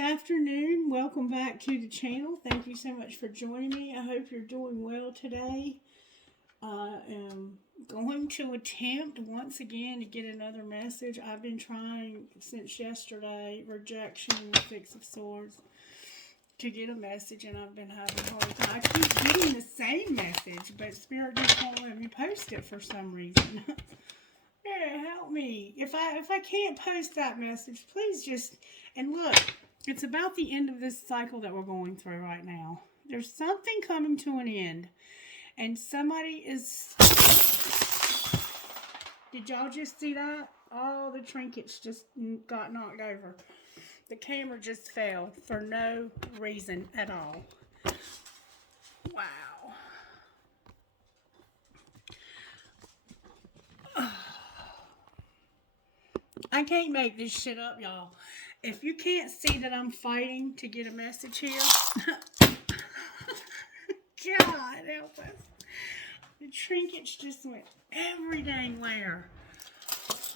afternoon. Welcome back to the channel. Thank you so much for joining me. I hope you're doing well today. I am going to attempt once again to get another message. I've been trying since yesterday, rejection, Six of Swords, to get a message, and I've been having a hard time. I keep getting the same message, but Spirit just won't let me post it for some reason. Yeah, help me. If I can't post that message, please just... And look, it's about the end of this cycle that we're going through right now. There's something coming to an end. And somebody is... Did y'all just see that? All the trinkets just got knocked over. The camera just fell for no reason at all. Wow. I can't make this shit up, y'all. If you can't see that I'm fighting to get a message here, God help us. The trinkets just went every dang where.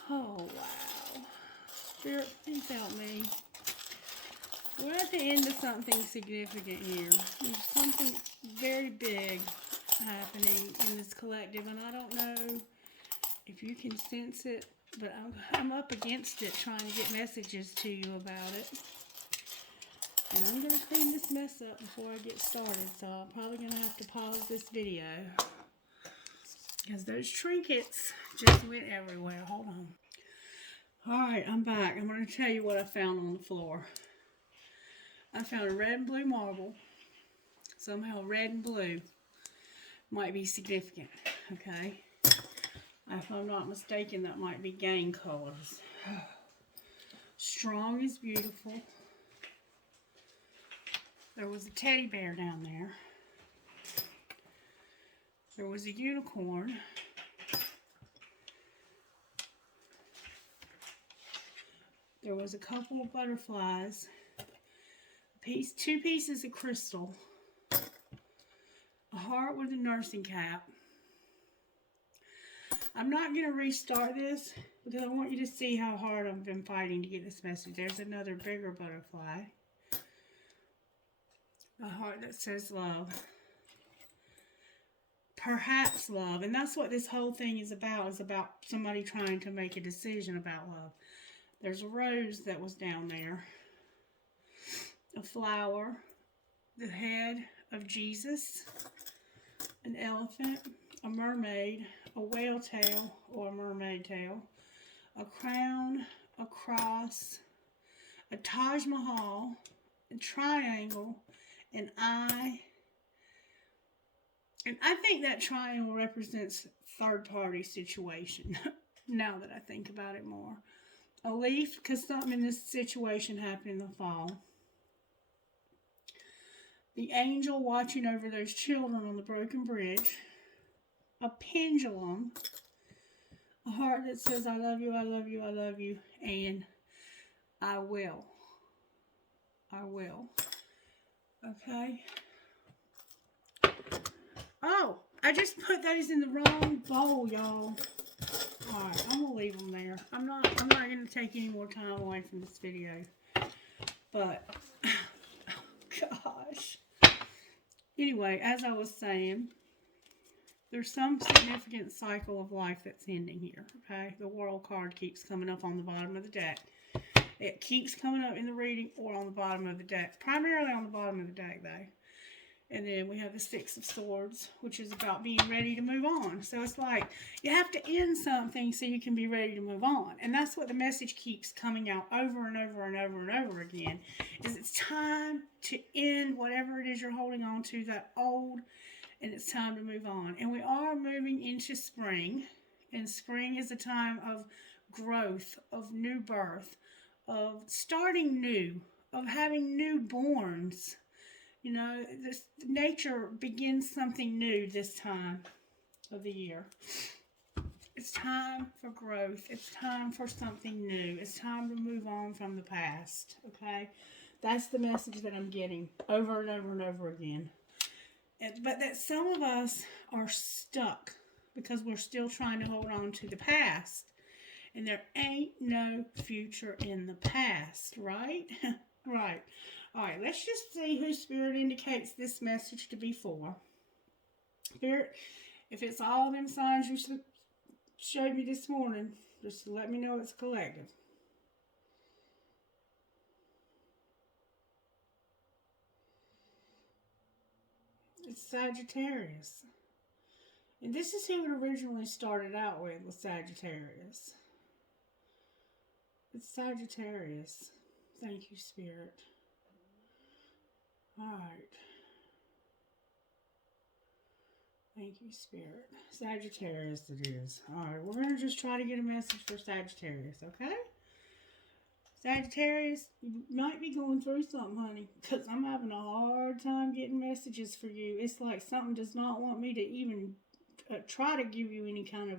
Oh, wow. Spirit, please help me. We're at the end of something significant here. There's something very big happening in this collective, and I don't know if you can sense it, but I'm up against it trying to get messages to you about it. And I'm going to clean this mess up before I get started, so I'm probably going to have to pause this video. Because those trinkets just went everywhere. Hold on. Alright, I'm back. I'm going to tell you what I found on the floor. I found a red and blue marble. Somehow red and blue might be significant, okay? If I'm not mistaken, that might be gang colors. Strong is beautiful. There was a teddy bear down there. There was a unicorn. There was a couple of butterflies. Two pieces of crystal. A heart with a nursing cap. I'm not going to restart this because I want you to see how hard I've been fighting to get this message. There's another bigger butterfly. A heart that says love. Perhaps love. And that's what this whole thing is about somebody trying to make a decision about love. There's a rose that was down there. A flower. The head of Jesus. An elephant. A mermaid. A whale tail or a mermaid tail, a crown, a cross, a Taj Mahal, a triangle, an eye, and I think that triangle represents third-party situation, now that I think about it more. A leaf, because something in this situation happened in the fall. The angel watching over those children on the broken bridge. A pendulum, a heart that says, I love you, I love you, I love you, and I will. I will. Okay? Oh, I just put those in the wrong bowl, y'all. Alright, I'm going to leave them there. I'm not going to take any more time away from this video. But, gosh. Anyway, as I was saying, there's some significant cycle of life that's ending here, okay? The World card keeps coming up on the bottom of the deck. It keeps coming up in the reading or on the bottom of the deck. Primarily on the bottom of the deck, though. And then we have the Six of Swords, which is about being ready to move on. So it's like, you have to end something so you can be ready to move on. And that's what the message keeps coming out over and over and over and over again. Is it's time to end whatever it is you're holding on to, that old... And it's time to move on. And we are moving into spring. And spring is a time of growth, of new birth, of starting new, of having newborns. You know, nature begins something new this time of the year. It's time for growth. It's time for something new. It's time to move on from the past. Okay? That's the message that I'm getting over and over and over again. But that some of us are stuck because we're still trying to hold on to the past. And there ain't no future in the past, right? Right. All right, let's just see who Spirit indicates this message to be for. Spirit, if it's all them signs you showed me this morning, just let me know it's collective. It's Sagittarius. And this is who it originally started out with Sagittarius. It's Sagittarius. Thank you, Spirit. Alright. Thank you, Spirit. Sagittarius it is. Alright, we're going to just try to get a message for Sagittarius, okay? Sagittarius, you might be going through something, honey, because I'm having a hard time getting messages for you. It's like something does not want me to even try to give you any kind of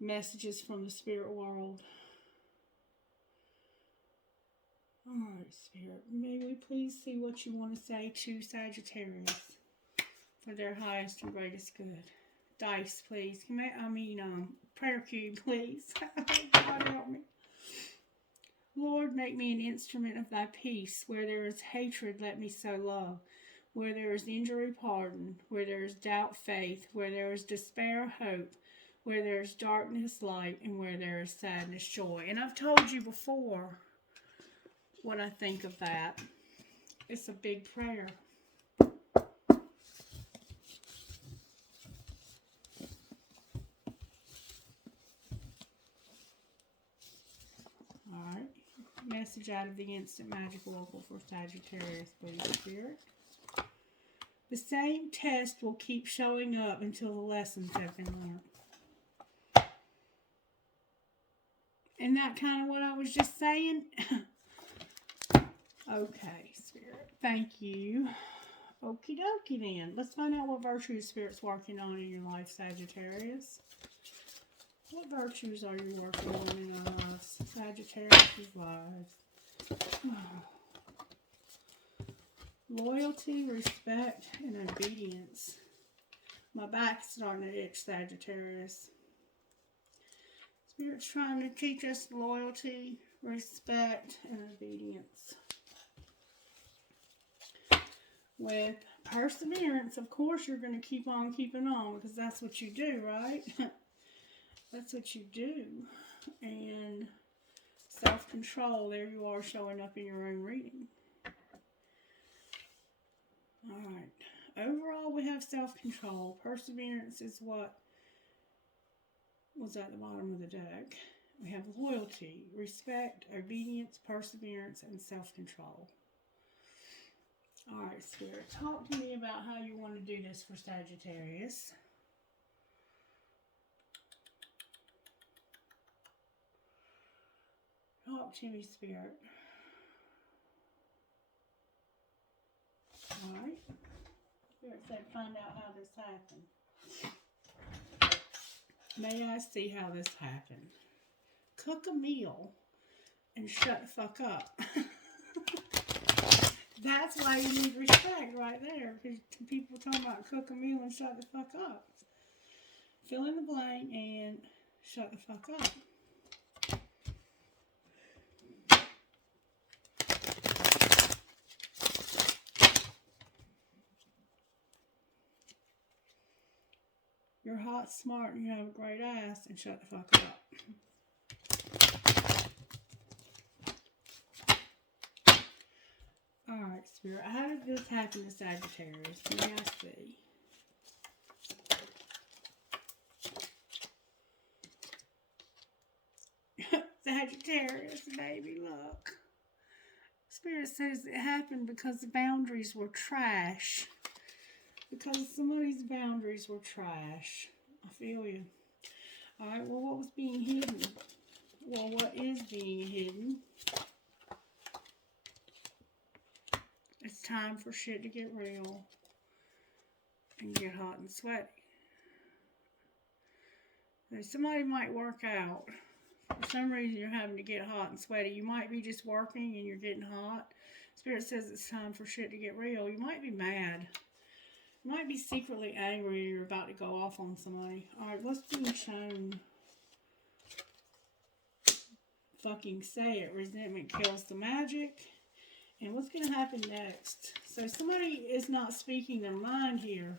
messages from the spirit world. Alright, Spirit, may we please see what you want to say to Sagittarius for their highest and greatest good. Dice, please. Prayer cube, please. God help me. Lord, make me an instrument of thy peace. Where there is hatred, let me sow love. Where there is injury, pardon. Where there is doubt, faith. Where there is despair, hope. Where there is darkness, light. And where there is sadness, joy. And I've told you before what I think of that. It's a big prayer. Alright. Message out of the Instant Magic Oracle for Sagittarius, please, Spirit. The same test will keep showing up until the lessons have been learned. Isn't that kind of what I was just saying? Okay, Spirit. Thank you. Okie dokie then. Let's find out what virtues Spirit's working on in your life, Sagittarius. What virtues are you working on in our lives? Sagittarius' lives. Loyalty, respect, and obedience. My back's starting to itch, Sagittarius. Spirit's trying to teach us loyalty, respect, and obedience. With perseverance, of course, you're going to keep on keeping on because that's what you do, right? That's what you do. And self-control, there you are showing up in your own reading. Alright. Overall, we have self-control. Perseverance is what was at the bottom of the deck. We have loyalty, respect, obedience, perseverance, and self-control. Alright, Spirit, talk to me about how you want to do this for Sagittarius. Talk to me, Spirit. Alright. Spirit said find out how this happened. May I see how this happened? Cook a meal and shut the fuck up. That's why you need respect right there. Because people talking about cook a meal and shut the fuck up. Fill in the blank and shut the fuck up. You're hot, smart, and you have a great ass, and shut the fuck up. Alright, Spirit. How did this happen to Sagittarius? May I see? Sagittarius, baby, look. Spirit says it happened because the boundaries were trash. Because somebody's boundaries were trash. I feel you. Alright, well, what was being hidden? Well, what is being hidden? It's time for shit to get real. And get hot and sweaty. Now, somebody might work out. For some reason, you're having to get hot and sweaty. You might be just working and you're getting hot. Spirit says it's time for shit to get real. You might be mad. You might be secretly angry and you're about to go off on somebody. Alright, what's being shown fucking say it. Resentment kills the magic. And what's going to happen next? So somebody is not speaking their mind here.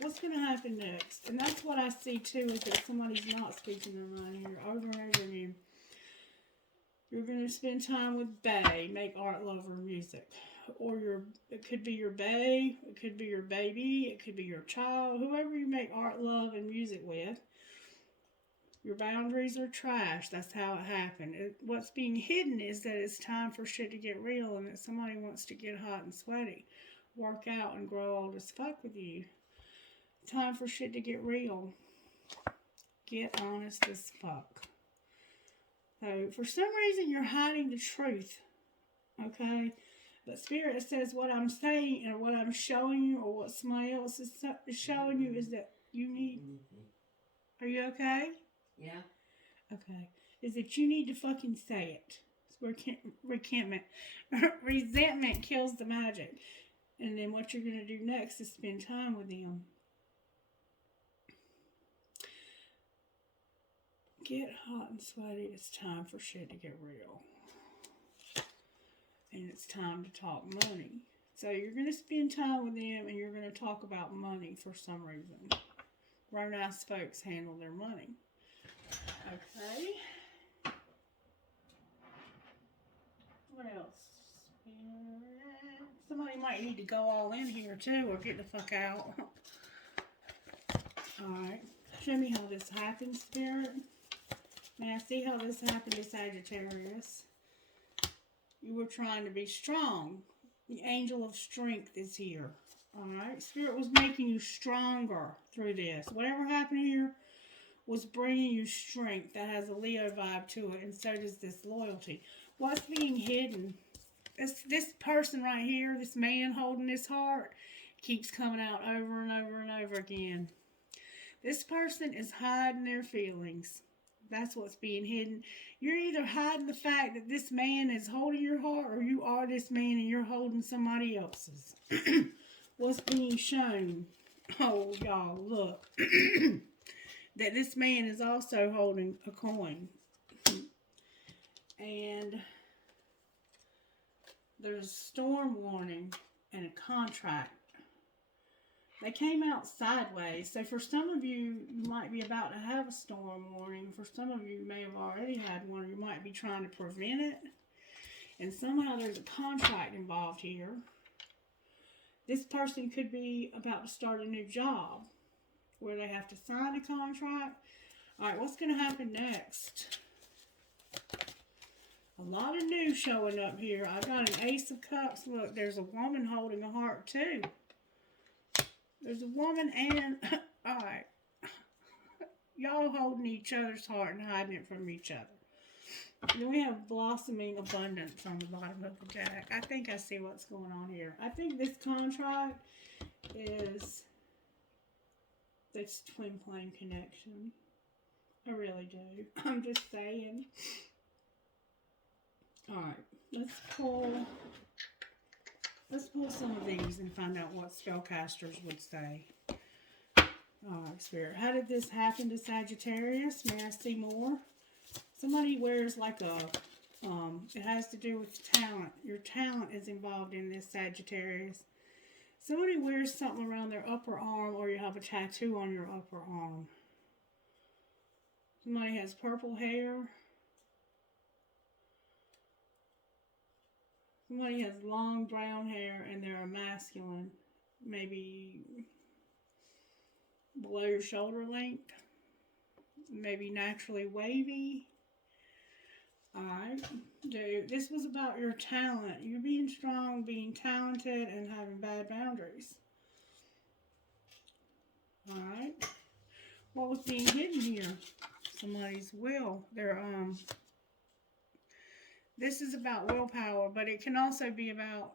What's going to happen next? And that's what I see too, is that somebody's not speaking their mind here over and over again. You're going to spend time with bae, make art, love, or music. Or it could be your bae, it could be your baby, it could be your child, whoever you make art, love, and music with. Your boundaries are trash. That's how it happened. What's being hidden is that it's time for shit to get real and that somebody wants to get hot and sweaty, work out, and grow old as fuck with you. Time for shit to get real. Get honest as fuck. So, for some reason, you're hiding the truth. Okay? But Spirit says what I'm saying or what I'm showing you or what somebody else is showing you is that you need... Are you okay? Yeah. Okay. Is that you need to fucking say it. Resentment kills the magic. And then what you're going to do next is spend time with them. Get hot and sweaty. It's time for shit to get real. And it's time to talk money. So you're going to spend time with them and you're going to talk about money for some reason. Grown-ass folks handle their money. Okay. What else? Somebody might need to go all in here too or get the fuck out. Alright. Show me how this happens, Spirit. May I see how this happened to Sagittarius? You were trying to be strong. The angel of strength is here. Alright? Spirit was making you stronger through this. Whatever happened here was bringing you strength. That has a Leo vibe to it. And so does this loyalty. What's being hidden? This person right here, this man holding this heart, keeps coming out over and over and over again. This person is hiding their feelings. That's what's being hidden. You're either hiding the fact that this man is holding your heart or you are this man and you're holding somebody else's. What's being shown? Oh, y'all, look. That this man is also holding a coin. And there's a storm warning and a contract. They came out sideways. So for some of you, you might be about to have a storm warning. For some of you, you may have already had one. Or you might be trying to prevent it. And somehow there's a contract involved here. This person could be about to start a new job where they have to sign a contract. Alright, what's going to happen next? A lot of new showing up here. I got an Ace of Cups. Look, there's a woman holding a heart too. There's a woman and... Alright. Y'all holding each other's heart and hiding it from each other. And then we have blossoming abundance on the bottom of the deck. I think I see what's going on here. I think this contract is... This twin flame connection. I really do. I'm just saying. Alright. Let's pull some of these and find out what spellcasters would say. Alright, Spirit. How did this happen to Sagittarius? May I see more? Somebody wears like a, it has to do with talent. Your talent is involved in this, Sagittarius. Somebody wears something around their upper arm or you have a tattoo on your upper arm. Somebody has purple hair. Somebody has long brown hair and they're a masculine. Maybe below your shoulder length. Maybe naturally wavy. Alright, dude, this was about your talent. You're being strong, being talented, and having bad boundaries. Alright. What was being hidden here? Somebody's will. This is about willpower, but it can also be about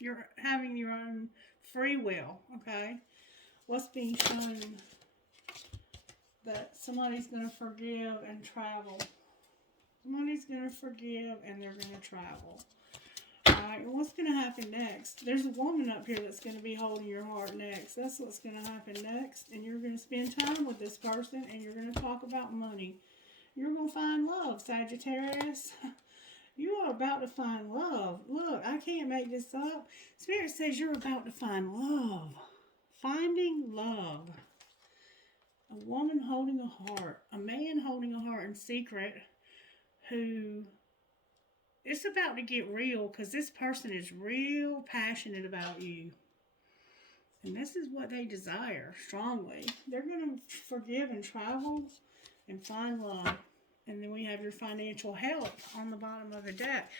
you're having your own free will, okay? What's being shown? That somebody's going to forgive and travel. Somebody's going to forgive and they're going to travel. Alright, what's going to happen next? There's a woman up here that's going to be holding your heart next. That's what's going to happen next. And you're going to spend time with this person and you're going to talk about money. You're going to find love, Sagittarius. You are about to find love. Look, I can't make this up. Spirit says you're about to find love. Finding love. A woman holding a heart. A man holding a heart in secret who... It's about to get real because this person is real passionate about you. And this is what they desire strongly. They're going to forgive and travel and find love. And then we have your financial health on the bottom of the deck.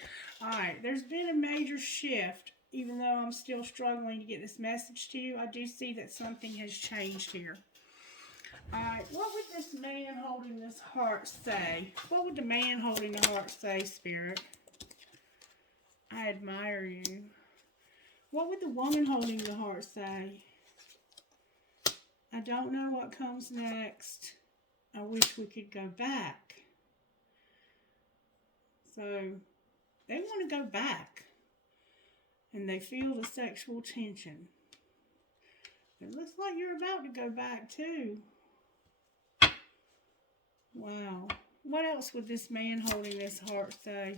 Alright, there's been a major shift. Even though I'm still struggling to get this message to you, I do see that something has changed here. Alright, what would this man holding this heart say? What would the man holding the heart say, Spirit? I admire you. What would the woman holding the heart say? I don't know what comes next. I wish we could go back. So, they want to go back. And they feel the sexual tension. It looks like you're about to go back too. Wow. What else would this man holding this heart say?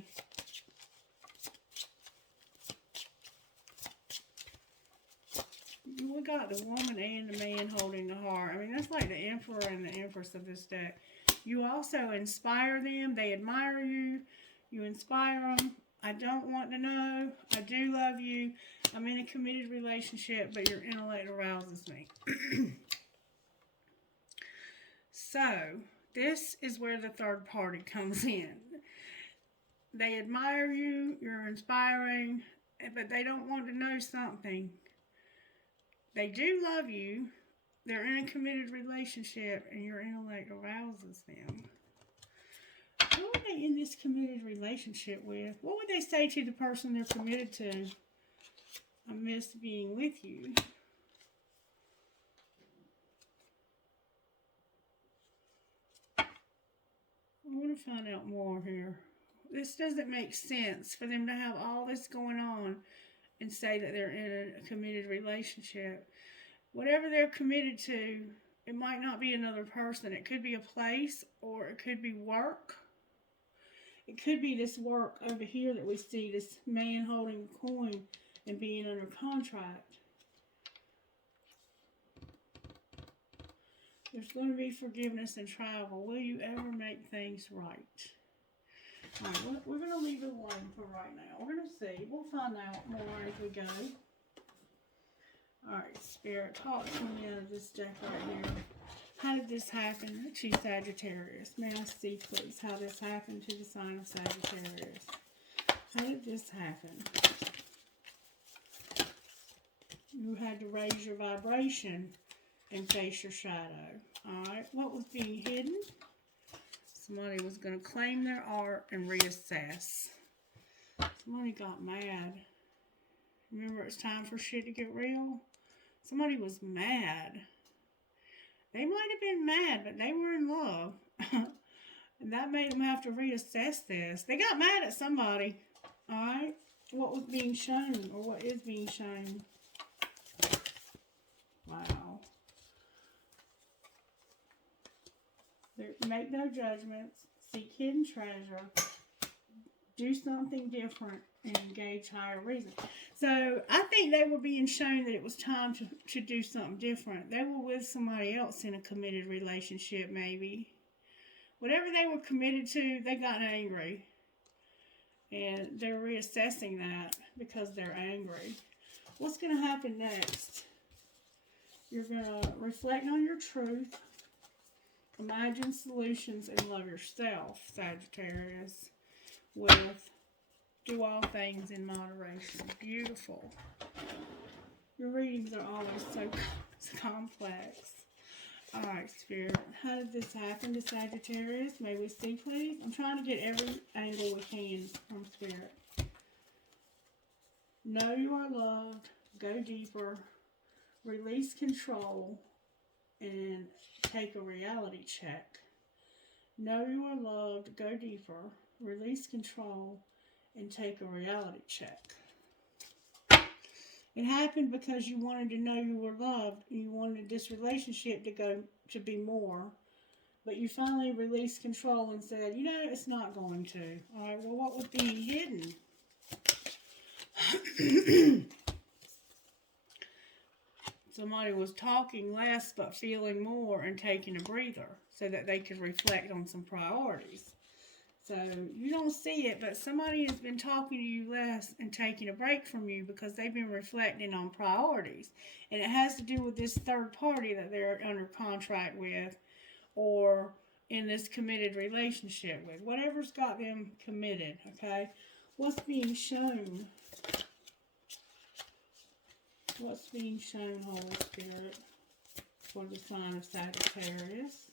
We got the woman and the man holding the heart. I mean, that's like the Emperor and the Empress of this deck. You also inspire them. They admire you. You inspire them. I don't want to know. I do love you. I'm in a committed relationship, but your intellect arouses me. So, this is where the third party comes in. They admire you. You're inspiring, but they don't want to know something. They do love you. They're in a committed relationship, and your intellect arouses them. Who are they in this committed relationship with? What would they say to the person they're committed to? I miss being with you. I want to find out more here. This doesn't make sense for them to have all this going on and say that they're in a committed relationship. Whatever they're committed to, it might not be another person. It could be a place, or it could be work. It could be this work over here that we see, this man holding a coin and being under contract. There's going to be forgiveness and travel. Will you ever make things right? Alright, we're going to leave it alone for right now. We're going to see. We'll find out more as we go. Alright, Spirit, talk to me out of this deck right here. How did this happen to Sagittarius? May I see, please, how this happened to the sign of Sagittarius? How did this happen? You had to raise your vibration and face your shadow. Alright, what was being hidden? Somebody was going to claim their art and reassess. Somebody got mad. Remember, it's time for shit to get real? Somebody was mad. They might have been mad, but they were in love. And that made them have to reassess this. They got mad at somebody. Alright? What was being shown, or what is being shown? Wow. Make no judgments. Seek hidden treasure. Do something different and engage higher reason. So, I think they were being shown that it was time to do something different. They were with somebody else in a committed relationship, maybe. Whatever they were committed to, they got angry. And they're reassessing that because they're angry. What's going to happen next? You're going to reflect on your truth. Imagine solutions and love yourself, Sagittarius. With do all things in moderation. Beautiful. Your readings are always so complex. Alright, Spirit. How did this happen to Sagittarius? May we see, please? I'm trying to get every angle we can from Spirit. Know you are loved. Go deeper. Release control. And take a reality check. Know you are loved. Go deeper. Release control. And take a reality check. It happened because you wanted to know you were loved. And you wanted this relationship to go to be more. But you finally released control and said, you know, it's not going to. All right, well, what would be hidden? Somebody was talking less but feeling more and taking a breather so that they could reflect on some priorities. So you don't see it, but somebody has been talking to you less and taking a break from you because they've been reflecting on priorities. And it has to do with this third party that they're under contract with or in this committed relationship with. Whatever's got them committed, okay? What's being shown? What's being shown, Holy Spirit, for the sign of Sagittarius?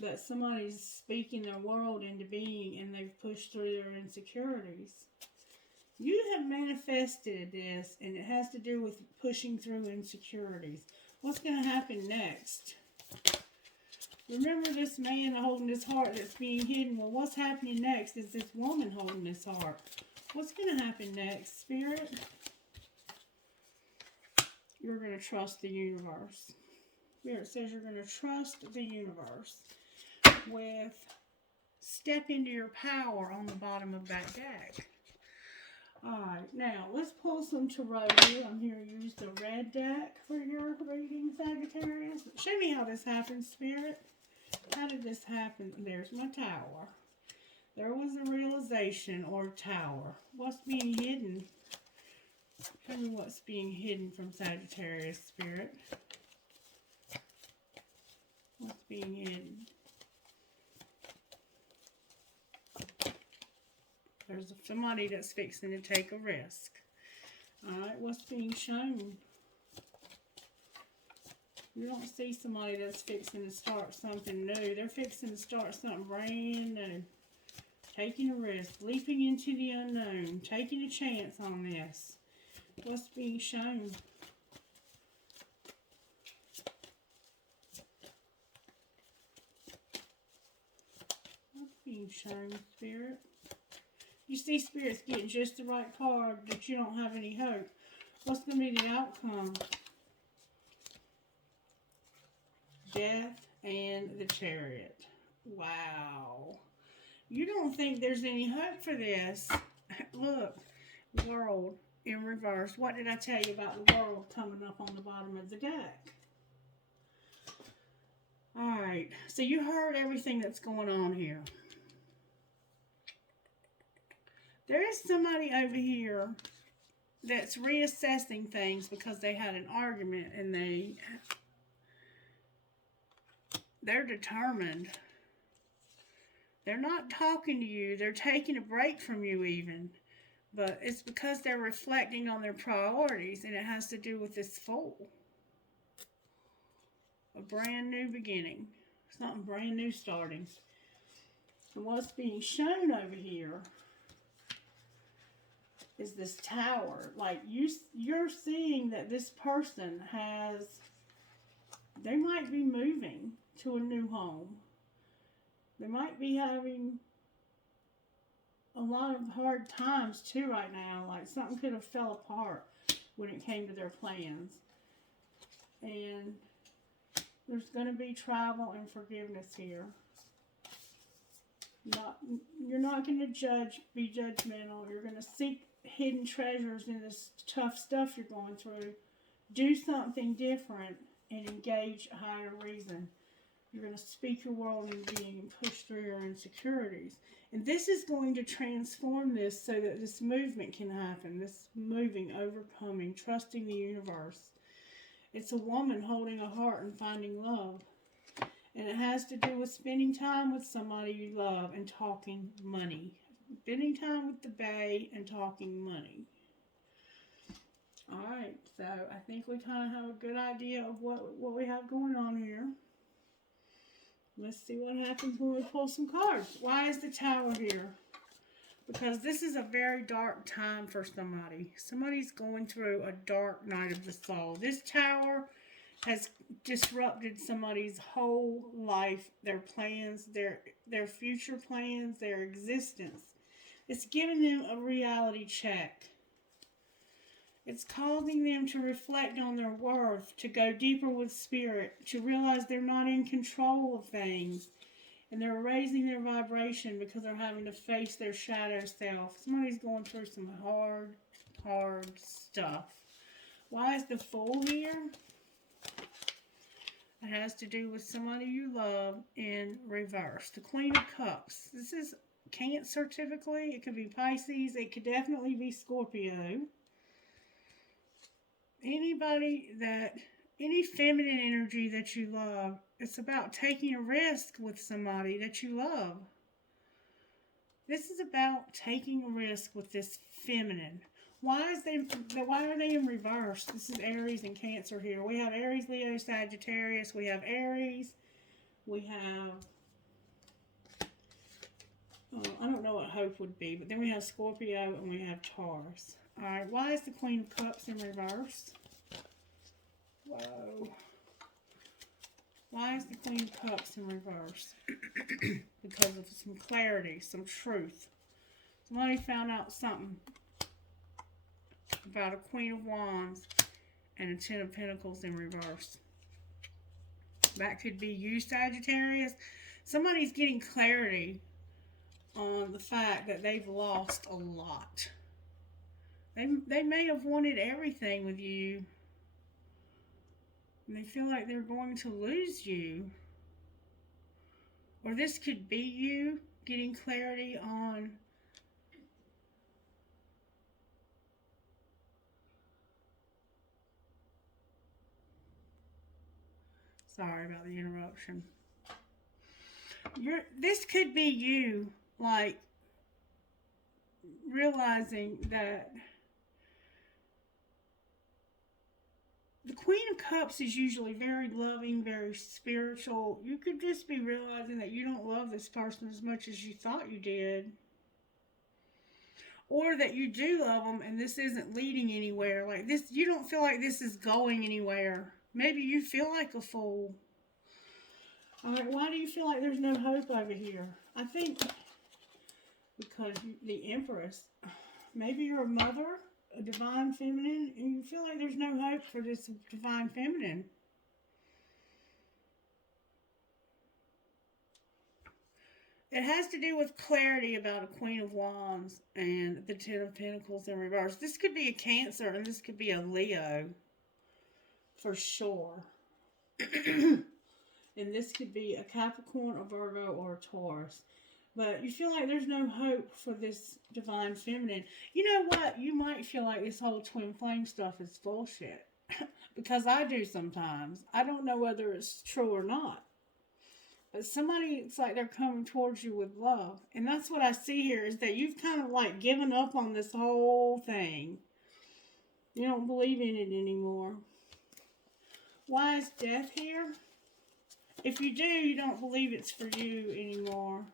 That somebody's speaking their world into being and they've pushed through their insecurities. You have manifested this, and it has to do with pushing through insecurities. What's going to happen next? Remember this man holding this heart that's being hidden. Well, what's happening next is this woman holding this heart. What's going to happen next, Spirit? You're going to trust the universe. Spirit says you're going to trust the universe with step into your power on the bottom of that deck. Alright, now let's pull some tarot here. I'm here to use the red deck for your reading, Sagittarius. Show me how this happened, Spirit. How did this happen? There's my tower. There was a realization or tower. What's being hidden? Tell me what's being hidden from Sagittarius, Spirit. What's being hidden? There's somebody that's fixing to take a risk. Alright, what's being shown? You don't see somebody that's fixing to start something new. They're fixing to start something brand new. Taking a risk. Leaping into the unknown. Taking a chance on this. What's being shown? What's being shown, Spirit? You see Spirit's getting just the right card, but you don't have any hope. What's going to be the outcome? Death and the Chariot. Wow. You don't think there's any hope for this. Look, World in reverse. What did I tell you about the World coming up on the bottom of the deck? Alright, so you heard everything that's going on here. There is somebody over here that's reassessing things because they had an argument and they're determined. They're not talking to you. They're taking a break from you even. But it's because they're reflecting on their priorities, and it has to do with this Fool. A brand new beginning. Something brand new starting. And what's being shown over here is this tower. Like, you're seeing that this person they might be moving to a new home. They might be having a lot of hard times too right now. Like something could have fell apart when it came to their plans. And there's going to be travel and forgiveness here. You're not going to be judgmental. You're going to seek hidden treasures in this tough stuff you're going through. Do something different and engage a higher reason. You're going to speak your world into being and push through your insecurities. And this is going to transform this so that this movement can happen. This moving, overcoming, trusting the universe. It's a woman holding a heart and finding love. And it has to do with spending time with somebody you love and talking money. Spending time with the bae and talking money. Alright, so I think we kind of have a good idea of what we have going on here. Let's see what happens when we pull some cards. Why is the Tower here? Because this is a very dark time for somebody. Somebody's going through a dark night of the soul. This Tower has disrupted somebody's whole life, their plans, their future plans, their existence. It's giving them a reality check. It's causing them to reflect on their worth, to go deeper with spirit, to realize they're not in control of things. And they're raising their vibration because they're having to face their shadow self. Somebody's going through some hard stuff. Why is the Fool here? It has to do with somebody you love in reverse. The Queen of Cups. This is Cancer typically. It could be Pisces. It could definitely be Scorpio. Any feminine energy that you love, it's about taking a risk with somebody that you love. This is about taking a risk with this feminine. Why are they in reverse? This is Aries and Cancer here. We have Aries, Leo, Sagittarius. We have Aries. We have, I don't know what Hope would be, but then we have Scorpio and we have Taurus. All right, why is the Queen of Cups in reverse? Whoa. Why is the Queen of Cups in reverse? Because of some clarity, some truth. Somebody found out something about a Queen of Wands and a Ten of Pentacles in reverse. That could be you, Sagittarius. Somebody's getting clarity on the fact that they've lost a lot. They may have wanted everything with you. And they feel like they're going to lose you. Or this could be you getting clarity on sorry about the interruption. This could be you, like, realizing that the Queen of Cups is usually very loving, very spiritual. You could just be realizing that you don't love this person as much as you thought you did. Or that you do love them and this isn't leading anywhere. Like this, you don't feel like this is going anywhere. Maybe you feel like a fool. All right, why do you feel like there's no hope over here? I think because the Empress, maybe you're a mother, a divine feminine, and you feel like there's no hope for this divine feminine. It has to do with clarity about a Queen of Wands and the Ten of Pentacles in reverse. This could be a Cancer and this could be a Leo for sure. And this could be a Capricorn, a Virgo, or a Taurus. But you feel like there's no hope for this divine feminine. You know what? You might feel like this whole twin flame stuff is bullshit. Because I do sometimes. I don't know whether it's true or not. But somebody, it's like they're coming towards you with love. And that's what I see here, is that you've kind of like given up on this whole thing. You don't believe in it anymore. Why is Death here? If you do, you don't believe it's for you anymore.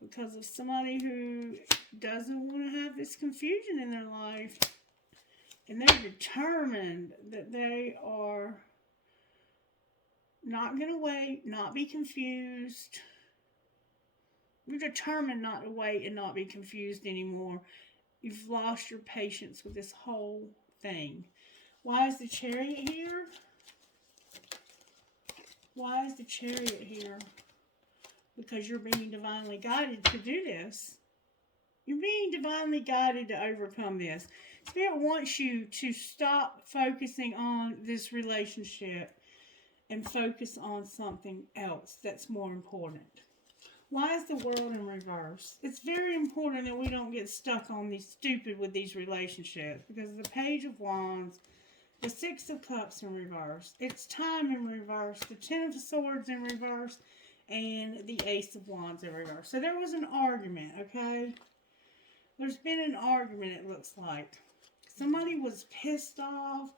Because of somebody who doesn't want to have this confusion in their life. And they're determined that they are not going to wait, not be confused. You're determined not to wait and not be confused anymore. You've lost your patience with this whole thing. Why is the Chariot here? Why is the Chariot here? Because you're being divinely guided to do this. You're being divinely guided to overcome this. Spirit wants you to stop focusing on this relationship and focus on something else that's more important. Why is the World in reverse? It's very important that we don't get stuck on these with these relationships, because the Page of Wands, the Six of Cups in reverse, it's Time in reverse, the Ten of Swords in reverse, and the Ace of Wands in reverse. So there was an argument, okay? There's been an argument, it looks like. Somebody was pissed off.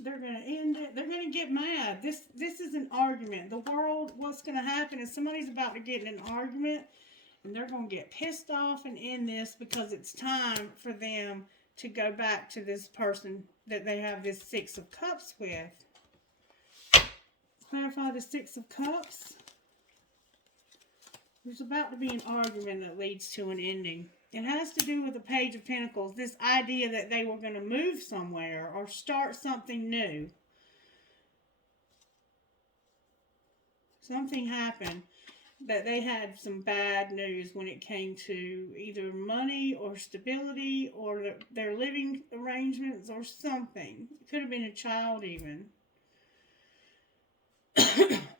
They're going to end it. They're going to get mad. This is an argument. The World, what's going to happen is somebody's about to get in an argument, and they're going to get pissed off and end this because it's time for them to go back to this person that they have this Six of Cups with. Clarify the Six of Cups. There's about to be an argument that leads to an ending. It has to do with the Page of Pentacles. This idea that they were going to move somewhere or start something new. Something happened that they had some bad news when it came to either money or stability or their living arrangements or something. It could have been a child even.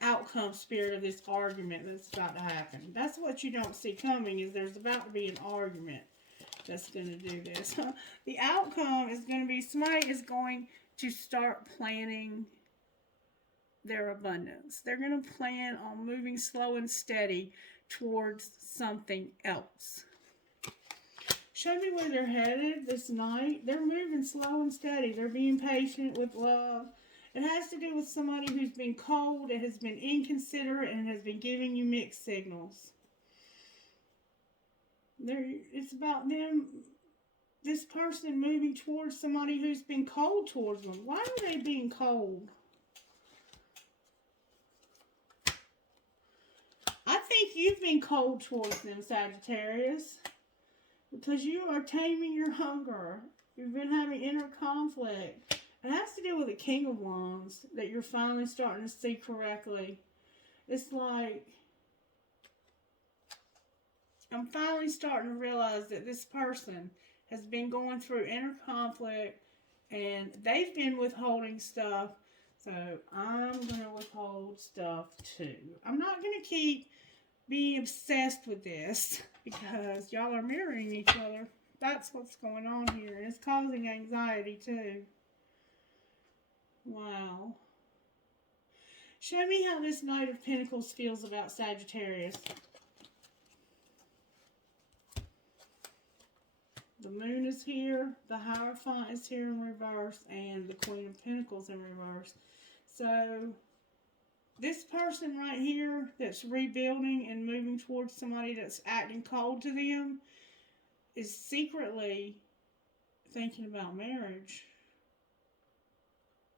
Outcome, Spirit, of this argument that's about to happen. That's what you don't see coming, is there's about to be an argument that's going to do this. The outcome is going to be somebody is going to start planning their abundance. They're going to plan on moving slow and steady towards something else. Show me where they're headed this night. They're moving slow and steady. They're being patient with love. It has to do with somebody who's been cold, it has been inconsiderate, and has been giving you mixed signals. It's about them, this person moving towards somebody who's been cold towards them. Why are they being cold? I think you've been cold towards them, Sagittarius, because you are taming your hunger. You've been having inner conflict. It has to do with the King of Wands that you're finally starting to see correctly. It's like, I'm finally starting to realize that this person has been going through inner conflict and they've been withholding stuff. So I'm going to withhold stuff too. I'm not going to keep being obsessed with this because y'all are mirroring each other. That's what's going on here. And it's causing anxiety too. Wow. Show me how this Knight of Pentacles feels about Sagittarius. The Moon is here, the Hierophant is here in reverse, and the Queen of Pentacles in reverse. So, this person right here that's rebuilding and moving towards somebody that's acting cold to them is secretly thinking about marriage.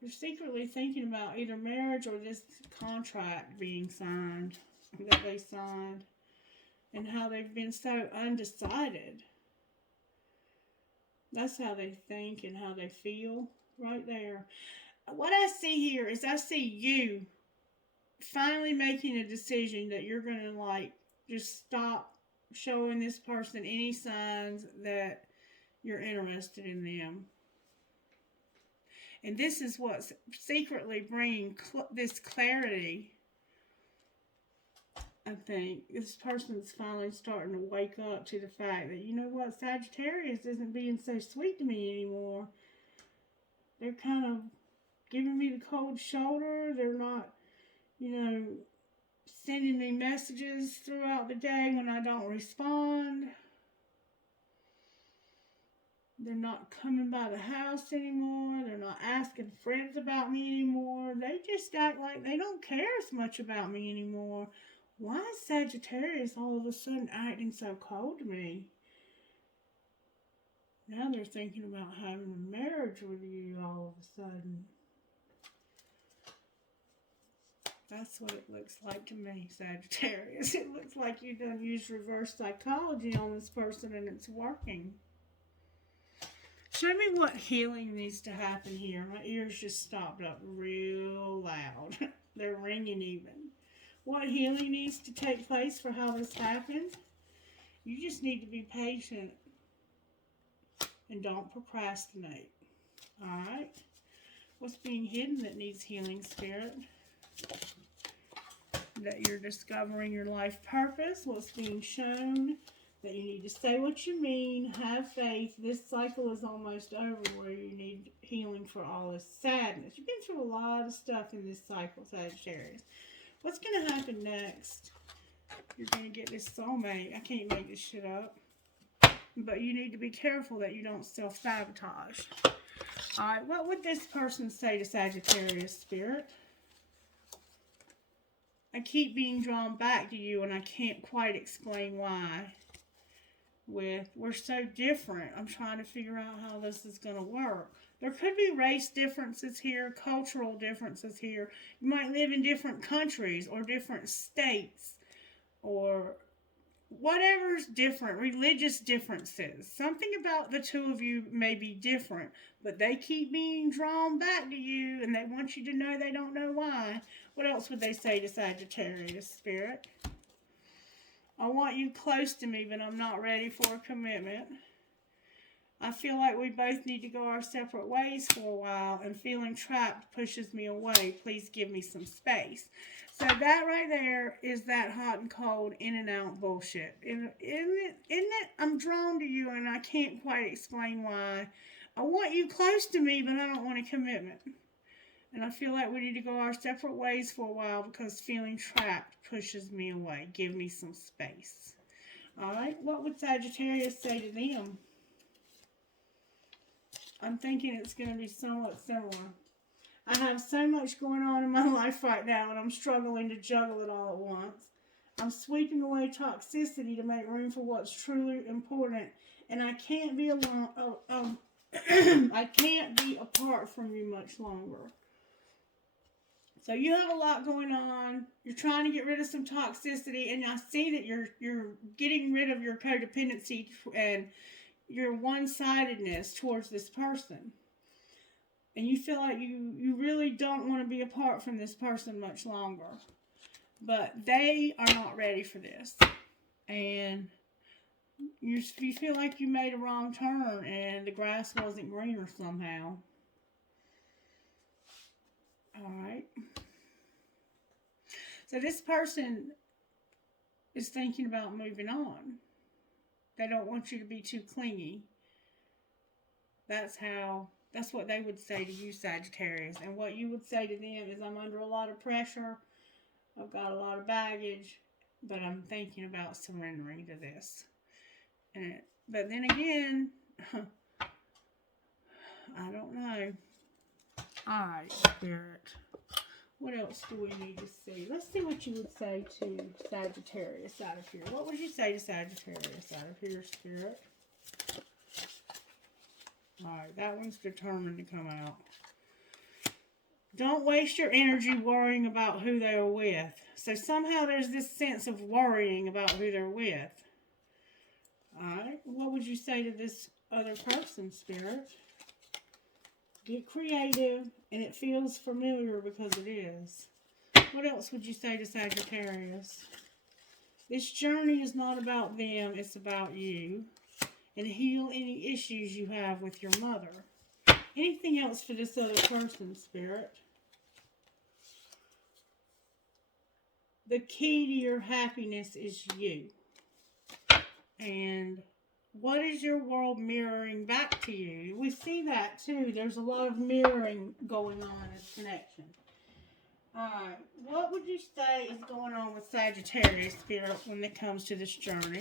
They're secretly thinking about either marriage or this contract being signed, that they signed, and how they've been so undecided. That's how they think and how they feel right there. What I see here is I see you finally making a decision that you're going to like just stop showing this person any signs that you're interested in them. And this is what's secretly bringing this clarity. I think this person's finally starting to wake up to the fact that, you know what, Sagittarius isn't being so sweet to me anymore. They're kind of giving me the cold shoulder. They're not, sending me messages throughout the day when I don't respond. They're not coming by the house anymore. They're not asking friends about me anymore. They just act like they don't care as much about me anymore. Why is Sagittarius all of a sudden acting so cold to me? Now they're thinking about having a marriage with you all of a sudden. That's what it looks like to me, Sagittarius. It looks like you done used reverse psychology on this person and it's working. Show me what healing needs to happen here. My ears just stopped up real loud. They're ringing even. What healing needs to take place for how this happened? You just need to be patient and don't procrastinate. Alright? What's being hidden that needs healing, Spirit? That you're discovering your life purpose. What's being shown? That you need to say what you mean. Have faith. This cycle is almost over where you need healing for all this sadness. You've been through a lot of stuff in this cycle, Sagittarius. What's going to happen next? You're going to get this soulmate. I can't make this shit up. But you need to be careful that you don't self-sabotage. Alright, what would this person say to Sagittarius, Spirit? I keep being drawn back to you and I can't quite explain why. We're so different. I'm trying to figure out how this is going to work. There could be race differences here, cultural differences here. You might live in different countries or different states or whatever's different, religious differences. Something about the two of you may be different, but they keep being drawn back to you and they want you to know they don't know why. What else would they say to Sagittarius, Spirit? I want you close to me, but I'm not ready for a commitment. I feel like we both need to go our separate ways for a while, and feeling trapped pushes me away. Please give me some space. So that right there is that hot and cold, in and out bullshit. Isn't it? I'm drawn to you, and I can't quite explain why. I want you close to me, but I don't want a commitment. And I feel like we need to go our separate ways for a while because feeling trapped pushes me away. Give me some space. All right, what would Sagittarius say to them? I'm thinking it's going to be somewhat similar. I have so much going on in my life right now, and I'm struggling to juggle it all at once. I'm sweeping away toxicity to make room for what's truly important, and I can't be alone. I can't be apart from you much longer. So you have a lot going on. You're trying to get rid of some toxicity, and I see that you're getting rid of your codependency and your one-sidedness towards this person. And you feel like you really don't want to be apart from this person much longer. But they are not ready for this. And you feel like you made a wrong turn and the grass wasn't greener somehow. Alright. So this person is thinking about moving on. They don't want you to be too clingy. That's what they would say to you, Sagittarius. And what you would say to them is, I'm under a lot of pressure. I've got a lot of baggage. But I'm thinking about surrendering to this. But then again, I don't know. Alright, Spirit. What else do we need to see? Let's see what you would say to Sagittarius out of here. What would you say to Sagittarius out of here, Spirit? Alright, that one's determined to come out. Don't waste your energy worrying about who they're with. So somehow there's this sense of worrying about who they're with. Alright, what would you say to this other person, Spirit? Get creative, and it feels familiar because it is. What else would you say to Sagittarius? This journey is not about them, it's about you. And heal any issues you have with your mother. Anything else for this other person, Spirit? The key to your happiness is you. And what is your world mirroring back to you? We see that too. There's a lot of mirroring going on in this connection. Alright, what would you say is going on with Sagittarius, Spirit, when it comes to this journey?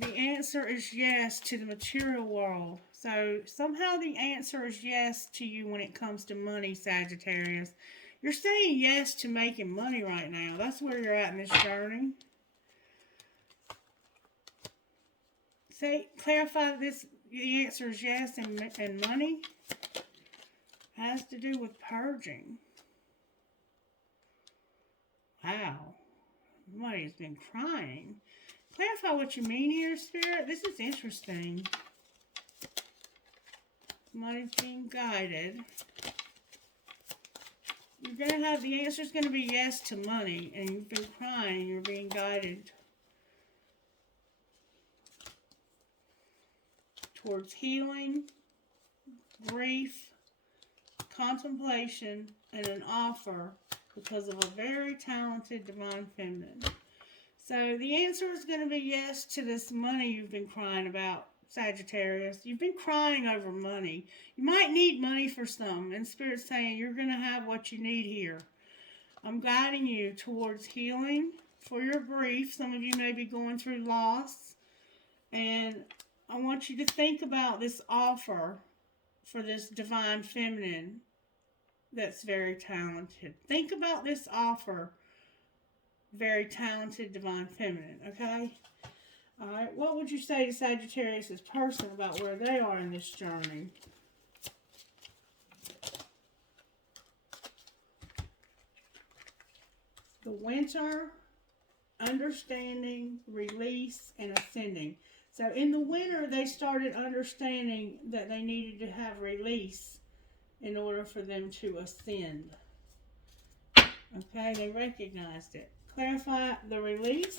The answer is yes to the material world. So somehow the answer is yes to you when it comes to money, Sagittarius. You're saying yes to making money right now. That's where you're at in this journey. Clarify this. The answer is yes, and money has to do with purging. Wow. Somebody's been crying. Clarify what you mean here, Spirit. This is interesting. Money's being guided. You're going to have, the answer is going to be yes to money. And you've been crying. You're being guided towards healing, grief, contemplation, and an offer because of a very talented divine feminine. So the answer is going to be yes to this money you've been crying about, Sagittarius. You've been crying over money. You might need money for some, and Spirit's saying you're going to have what you need here. I'm guiding you towards healing for your grief. Some of you may be going through loss, and I want you to think about this offer for this divine feminine that's very talented. Think about this offer. Very talented divine feminine, okay? Alright, what would you say to Sagittarius' person about where they are in this journey? The winter understanding, release, and ascending. So in the winter, they started understanding that they needed to have release in order for them to ascend. Okay, they recognized it. Clarify the release.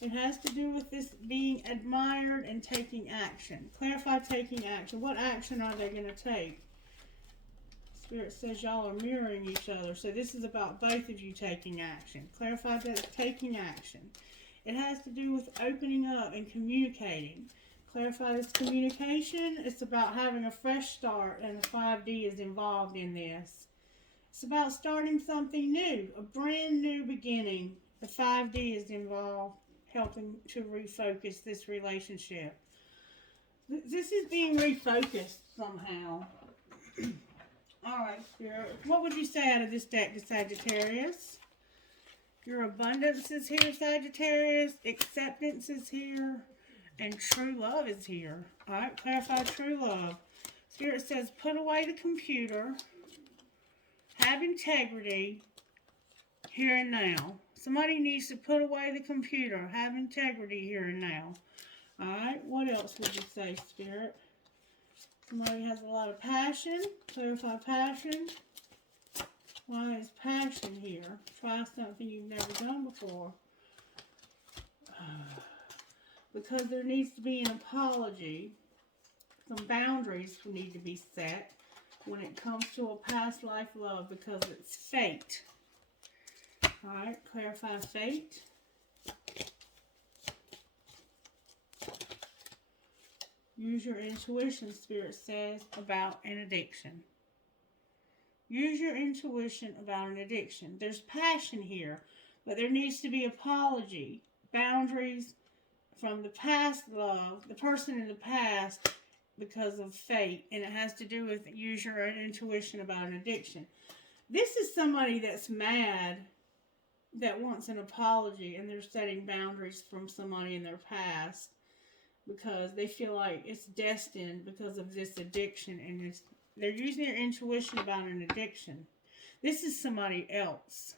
It has to do with this being admired and taking action. Clarify taking action. What action are they going to take? Spirit says y'all are mirroring each other. So this is about both of you taking action. Clarify that taking action. It has to do with opening up and communicating. Clarify this communication. It's about having a fresh start, and the 5D is involved in this. It's about starting something new, a brand new beginning. The 5D is involved, helping to refocus this relationship. This is being refocused somehow. All right, Spirit. What would you say out of this deck to Sagittarius? Your abundance is here, Sagittarius. Acceptance is here. And true love is here. All right, clarify true love. Spirit says, put away the computer. Have integrity here and now. Somebody needs to put away the computer. Have integrity here and now. All right, what else would you say, Spirit? Somebody has a lot of passion. Clarify passion. Why is passion here? Try something you've never done before. Because there needs to be an apology. Some boundaries need to be set when it comes to a past life love, because it's fate. Alright, clarify fate. Use your intuition, Spirit says, about an addiction. Use your intuition about an addiction. There's passion here, but there needs to be apology, boundaries from the past love, the person in the past, because of fate, and it has to do with use your intuition about an addiction. This is somebody that's mad, that wants an apology, and they're setting boundaries from somebody in their past because they feel like it's destined because of this addiction, and they're using their intuition about an addiction. This is somebody else.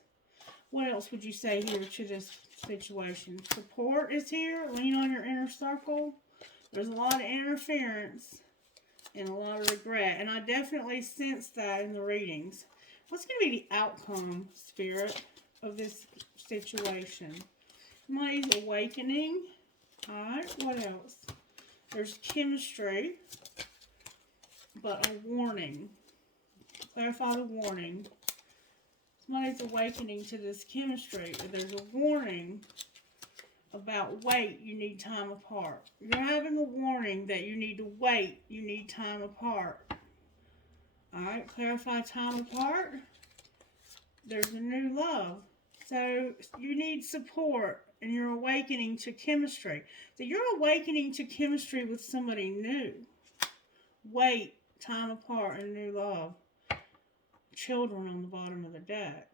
What else would you say here to this situation? Support is here. Lean on your inner circle. There's a lot of interference and a lot of regret, and I definitely sense that in the readings. What's going to be the outcome, Spirit, of this situation? Somebody's awakening. Alright, what else? There's chemistry, but a warning. Clarify the warning. Somebody's awakening to this chemistry, but there's a warning about wait, you need time apart. You're having a warning that you need to wait, you need time apart. Alright, clarify time apart. There's a new love. So you need support, and you're awakening to chemistry. So you're awakening to chemistry with somebody new. Wait, time apart, and new love. Children on the bottom of the deck.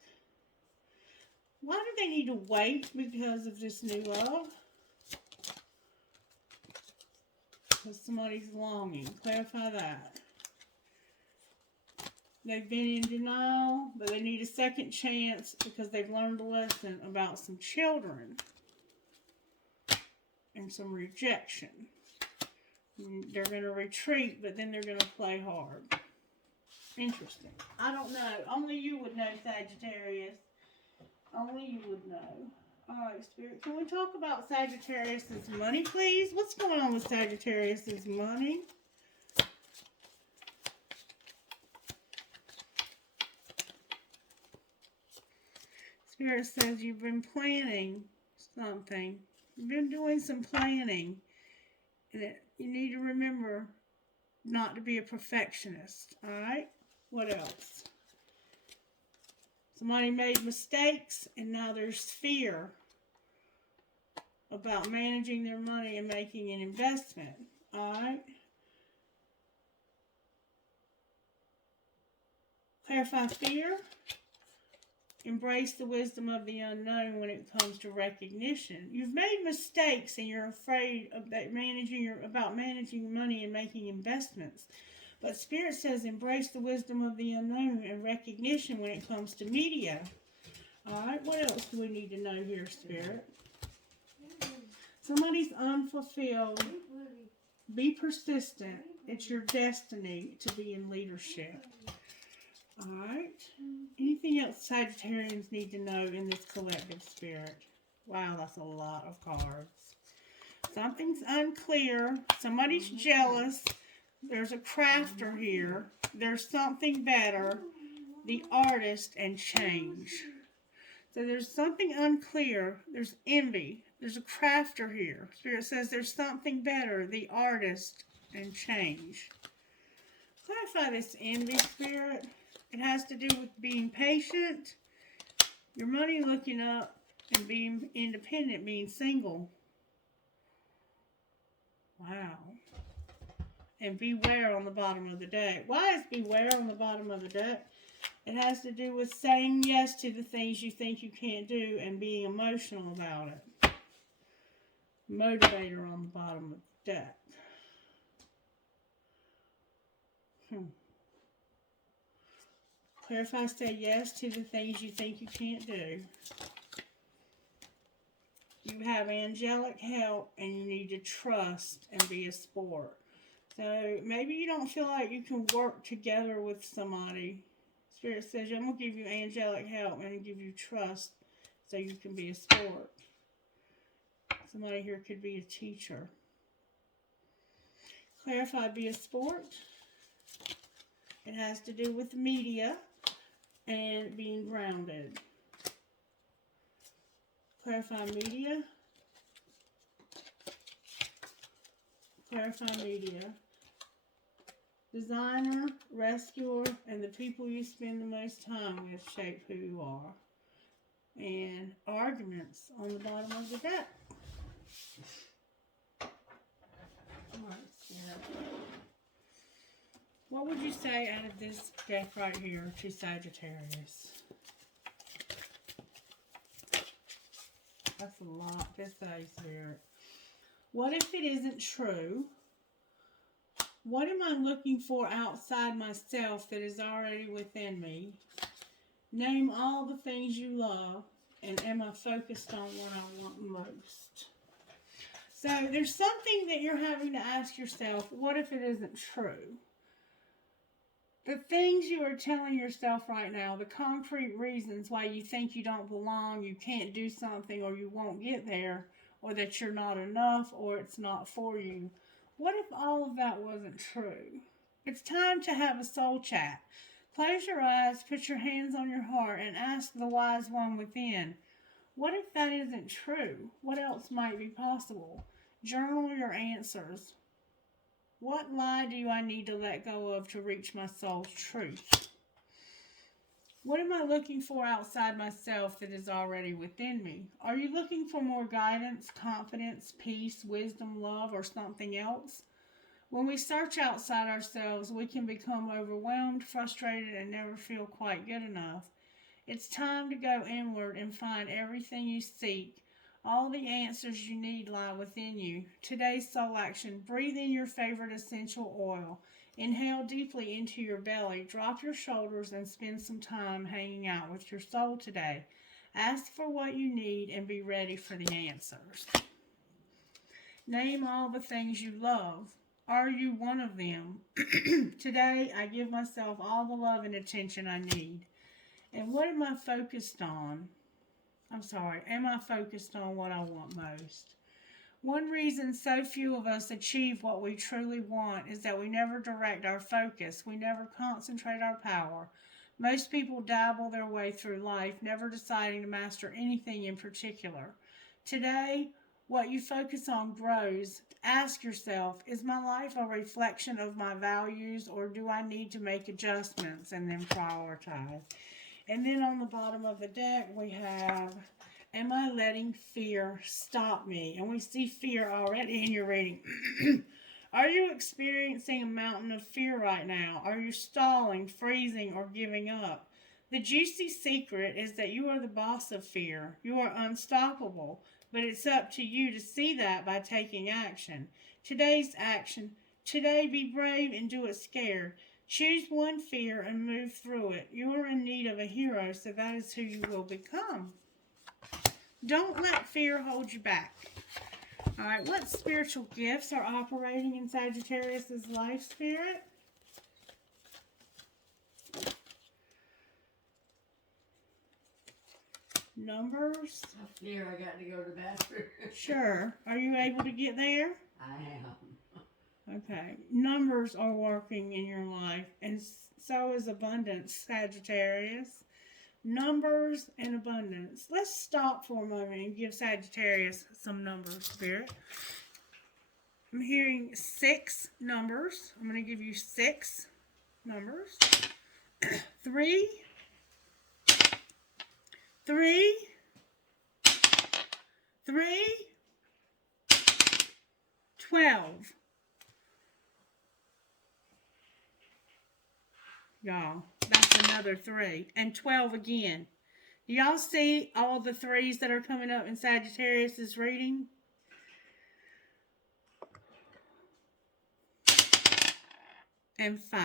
Why do they need to wait because of this new love? Because somebody's longing. Clarify that. They've been in denial, but they need a second chance because they've learned a lesson about some children and some rejection. They're going to retreat, but then they're going to play hard. Interesting. I don't know. Only you would know, Sagittarius. Only you would know. Alright, Spirit. Can we talk about Sagittarius' money, please? What's going on with Sagittarius' money? Spirit says you've been planning something. You've been doing some planning. And you need to remember not to be a perfectionist. Alright? What else? Somebody made mistakes, and now there's fear about managing their money and making an investment. Alright? Clarify fear. Embrace the wisdom of the unknown when it comes to recognition. You've made mistakes, and you're afraid of managing money and making investments. But Spirit says embrace the wisdom of the unknown and recognition when it comes to media. Alright, what else do we need to know here, Spirit? Somebody's unfulfilled. Be persistent. It's your destiny to be in leadership. Alright. Anything else Sagittarians need to know in this collective spirit? Wow, that's a lot of cards. Something's unclear. Somebody's jealous. There's a crafter here. There's something better. The artist and change. So there's something unclear. There's envy. There's a crafter here. Spirit says there's something better. The artist and change. Clarify this envy, Spirit. It has to do with being patient. Your money looking up and being independent, being single. Wow. And beware on the bottom of the deck. Why is beware on the bottom of the deck? It has to do with saying yes to the things you think you can't do and being emotional about it. Motivator on the bottom of the deck. Clarify, say yes to the things you think you can't do. You have angelic help and you need to trust and be a sport. So maybe you don't feel like you can work together with somebody. Spirit says, I'm going to give you angelic help and give you trust so you can be a sport. Somebody here could be a teacher. Clarify, be a sport. It has to do with media and being grounded. Clarify media. Clarify media. Designer, rescuer, and the people you spend the most time with shape who you are. And arguments on the bottom of the deck. Alright, Spirit. What would you say out of this deck right here to Sagittarius? That's a lot to say, Spirit. What if it isn't true? What am I looking for outside myself that is already within me? Name all the things you love, and am I focused on what I want most? So there's something that you're having to ask yourself, what if it isn't true? The things you are telling yourself right now, the concrete reasons why you think you don't belong, you can't do something, or you won't get there, or that you're not enough, or it's not for you. What if all of that wasn't true? It's time to have a soul chat. Close your eyes, put your hands on your heart, and ask the wise one within, what if that isn't true? What else might be possible? Journal your answers. What lie do I need to let go of to reach my soul's truth? What am I looking for outside myself that is already within me? Are you looking for more guidance, confidence, peace, wisdom, love, or something else? When we search outside ourselves, we can become overwhelmed, frustrated, and never feel quite good enough. It's time to go inward and find everything you seek. All the answers you need lie within you. Today's soul action: breathe in your favorite essential oil. Inhale deeply into your belly. Drop your shoulders and spend some time hanging out with your soul today. Ask for what you need and be ready for the answers. Name all the things you love. Are you one of them? Today, I give myself all the love and attention I need. And what am I focused on? Am I focused on what I want most? One reason so few of us achieve what we truly want is that we never direct our focus. We never concentrate our power. Most people dabble their way through life, never deciding to master anything in particular. Today, what you focus on grows. Ask yourself, is my life a reflection of my values, or do I need to make adjustments and then prioritize? And then on the bottom of the deck, we have, am I letting fear stop me? And we see fear already in your reading. Are you experiencing a mountain of fear right now? Are you stalling, freezing, or giving up? The juicy secret is that you are the boss of fear. You are unstoppable, but it's up to you to see that by taking action. Today's action. Today, be brave and do it scared. Choose one fear and move through it. You are in need of a hero, so that is who you will become. Don't let fear hold you back. All right, what spiritual gifts are operating in Sagittarius' life, Spirit? Numbers? I fear I got to go to the bathroom. Sure. Are you able to get there? I am. Okay. Numbers are working in your life, and so is abundance, Sagittarius. Numbers and abundance. Let's stop for a moment and give Sagittarius some numbers, Spirit. I'm hearing 6 numbers. I'm going to give you 6 numbers. 3, 3, 3, 12. Y'all, that's another 3. And 12 again. Do y'all see all the 3s that are coming up in Sagittarius' reading? And 5.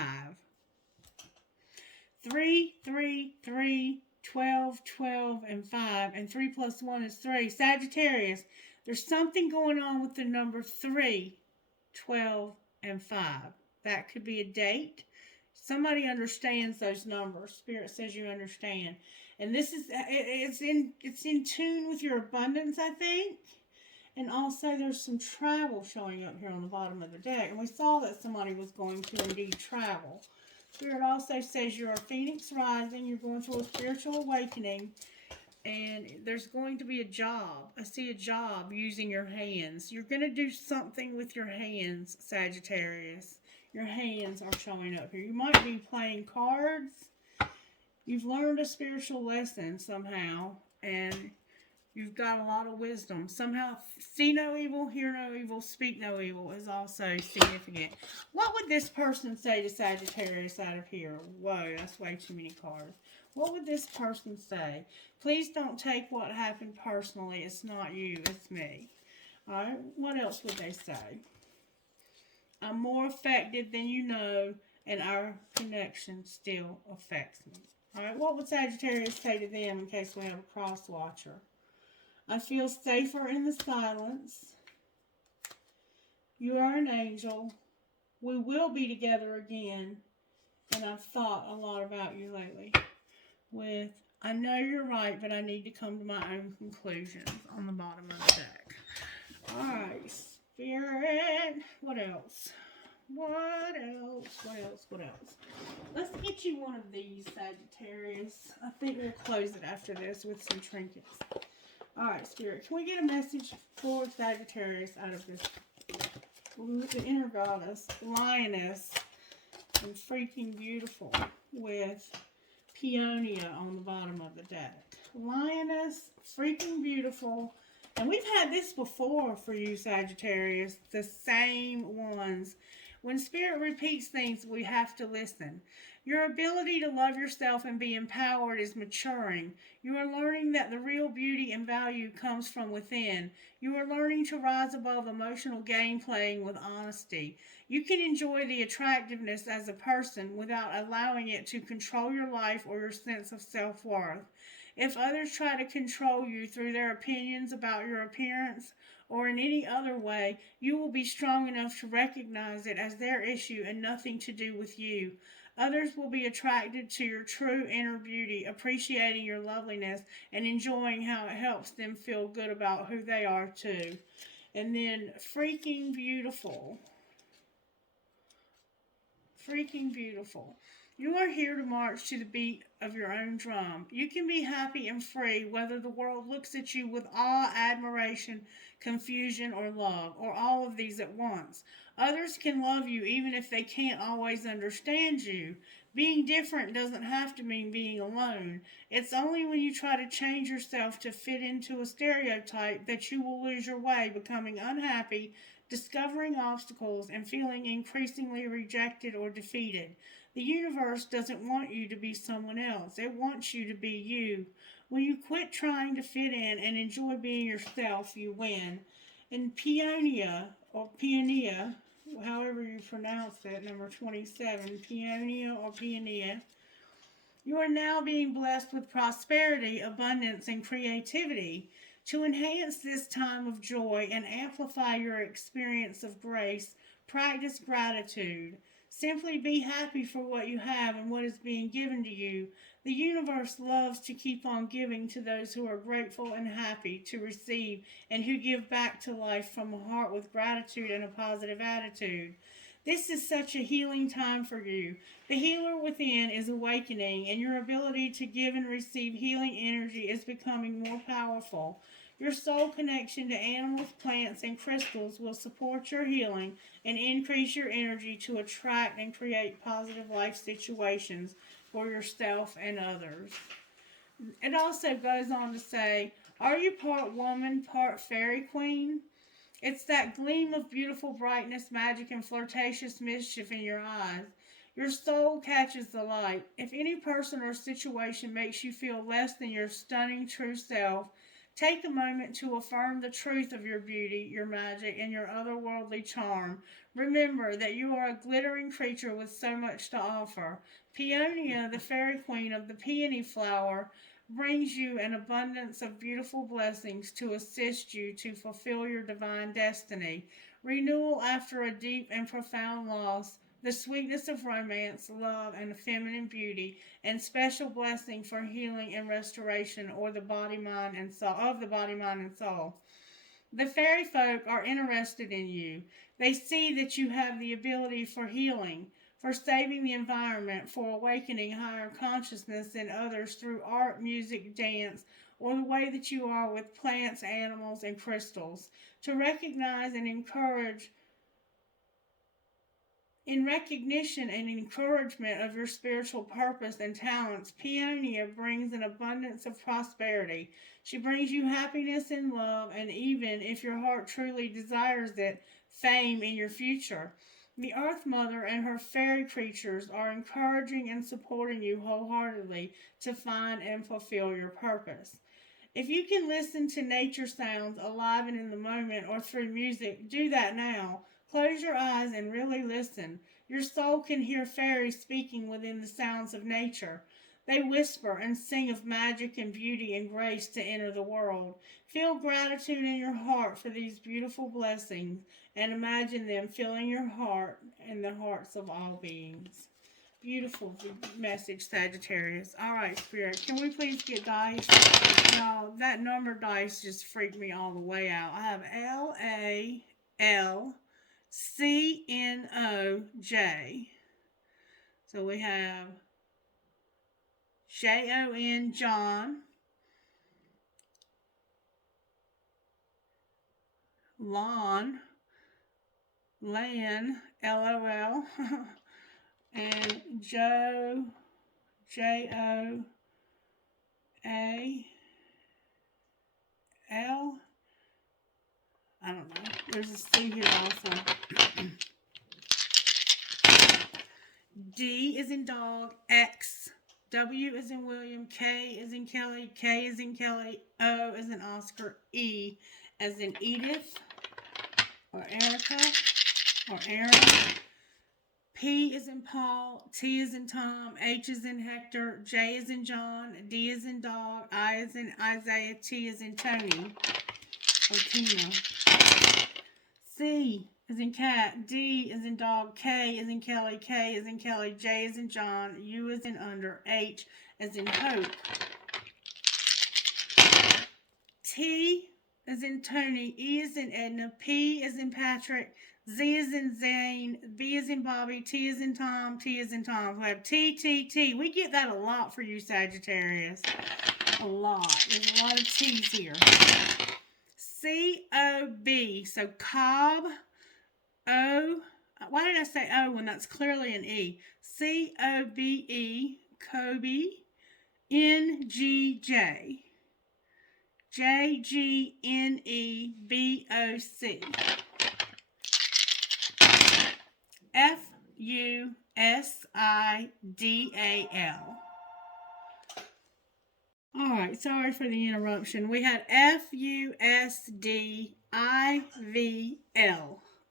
3, 3, 3, 12, 12, and 5. And 3 plus 1 is 3. Sagittarius, there's something going on with the number 3, 12, and 5. That could be a date. Somebody understands those numbers. Spirit says you understand. And this is, it's in tune with your abundance, I think. And also there's some travel showing up here on the bottom of the deck. And we saw that somebody was going to indeed travel. Spirit also says you're a phoenix rising. You're going through a spiritual awakening. And there's going to be a job. I see a job using your hands. You're going to do something with your hands, Sagittarius. Your hands are showing up here. You might be playing cards. You've learned a spiritual lesson somehow. And you've got a lot of wisdom. Somehow, see no evil, hear no evil, speak no evil is also significant. What would this person say to Sagittarius out of here? Whoa, that's way too many cards. What would this person say? Please don't take what happened personally. It's not you, it's me. All right, what else would they say? I'm more affected than you know, and our connection still affects me. All right, what would Sagittarius say to them in case we have a cross watcher? I feel safer in the silence. You are an angel. We will be together again. And I've thought a lot about you lately. With, I know you're right, but I need to come to my own conclusions on the bottom of the deck. Alright, Spirit. What else? What else? What else? What else? Let's get you one of these, Sagittarius. I think we'll close it after this with some trinkets. Alright, Spirit, can we get a message for Sagittarius out of this? The inner goddess, lioness, and freaking beautiful with peonia on the bottom of the deck. Lioness, freaking beautiful. And we've had this before for you, Sagittarius, the same ones. When Spirit repeats things, we have to listen. Your ability to love yourself and be empowered is maturing. You are learning that the real beauty and value comes from within. You are learning to rise above emotional game playing with honesty. You can enjoy the attractiveness as a person without allowing it to control your life or your sense of self-worth. If others try to control you through their opinions about your appearance or in any other way, you will be strong enough to recognize it as their issue and nothing to do with you. Others will be attracted to your true inner beauty, appreciating your loveliness and enjoying how it helps them feel good about who they are too. And then freaking beautiful. Freaking beautiful. You are here to march to the beat of your own drum. You can be happy and free whether the world looks at you with awe, admiration, confusion, or love, or all of these at once. Others can love you even if they can't always understand you. Being different doesn't have to mean being alone. It's only when you try to change yourself to fit into a stereotype that you will lose your way, becoming unhappy, discovering obstacles, and feeling increasingly rejected or defeated. The universe doesn't want you to be someone else. It wants you to be you. When you quit trying to fit in and enjoy being yourself, you win. And peonia, however you pronounce it, number 27, Peonia or Peonia. You are now being blessed with prosperity, abundance, and creativity. To enhance this time of joy and amplify your experience of grace, practice gratitude. Simply be happy for what you have and what is being given to you. The universe loves to keep on giving to those who are grateful and happy to receive and who give back to life from a heart with gratitude and a positive attitude. This is such a healing time for you. The healer within is awakening, and your ability to give and receive healing energy is becoming more powerful. Your soul connection to animals, plants, and crystals will support your healing and increase your energy to attract and create positive life situations for yourself and others. It also goes on to say, are you part woman, part fairy queen? It's that gleam of beautiful brightness, magic, and flirtatious mischief in your eyes. Your soul catches the light. If any person or situation makes you feel less than your stunning true self, take a moment to affirm the truth of your beauty, your magic, and your otherworldly charm. Remember that you are a glittering creature with so much to offer. Peonia, the fairy queen of the peony flower, brings you an abundance of beautiful blessings to assist you to fulfill your divine destiny. Renewal after a deep and profound loss, the sweetness of romance, love, and feminine beauty, and special blessing for healing and restoration or the body, mind, and soul of the body, mind, and soul. The fairy folk are interested in you. They see that you have the ability for healing, for saving the environment, for awakening higher consciousness in others through art, music, dance, or the way that you are with plants, animals, and crystals. To recognize and encourage in recognition and encouragement of your spiritual purpose and talents, Peonia brings an abundance of prosperity. She brings you happiness and love, and even, if your heart truly desires it, fame in your future. The Earth Mother and her fairy creatures are encouraging and supporting you wholeheartedly to find and fulfill your purpose. If you can listen to nature sounds alive and in the moment or through music, do that now. Close your eyes and really listen. Your soul can hear fairies speaking within the sounds of nature. They whisper and sing of magic and beauty and grace to enter the world. Feel gratitude in your heart for these beautiful blessings and imagine them filling your heart and the hearts of all beings. Beautiful message, Sagittarius. All right, Spirit, can we please get dice? No, that number dice just freaked me all the way out. I have LALCNOJ. So we have JON, John, Lon, Lan, LOL, and Joe, JOAL. I don't know. There's a C here also. D is in dog, X, W is in William, K is in Kelly, K is in Kelly, O is in Oscar, E as in Edith, or Erica, or Aaron. P is in Paul, T is in Tom, H is in Hector, J is in John, D is in dog, I is in Isaiah, T is in Tony, or Tina. C is in cat, D is in dog, K is in Kelly, K is in Kelly, J is in John, U is in under, H is in hope. T is in Tony, E is in Edna, P is in Patrick, Z is in Zane, B is in Bobby, T is in Tom, T is in Tom. We have T, T, T. We get that a lot for you, Sagittarius. A lot. There's a lot of T's here. C-O-B. So Cobb, O. Why did I say O when that's clearly an E? C-O-B-E, Kobe, N-G-J. J-G-N-E-B-O-C. F-U-S-I-D-A-L. All right, sorry for the interruption. We had F-U-S-D-I-V-L.